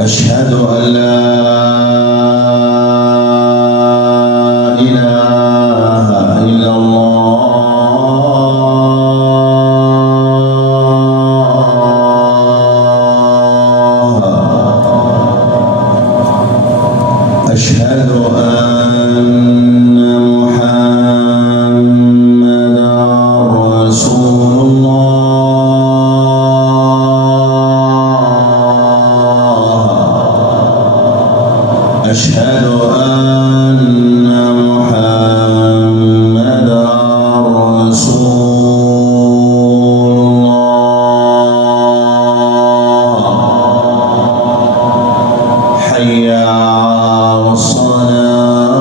أشهد أن لا إله إلا الله. أشهد أن محمدًا رسول الله. أشهد أن محمدًا رسول الله. حي على الصلاة.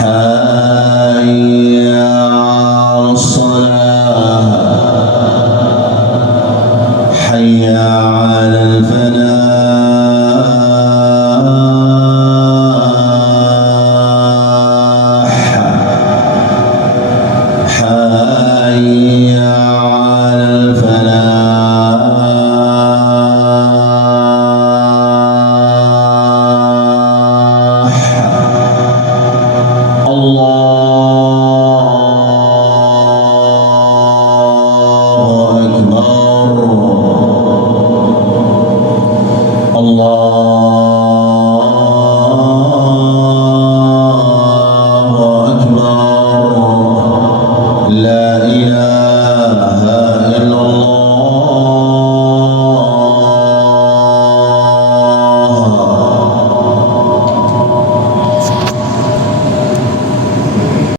حي على الصلاة. حي على الفلاح. حي على الفلاح. الله أكبر. الله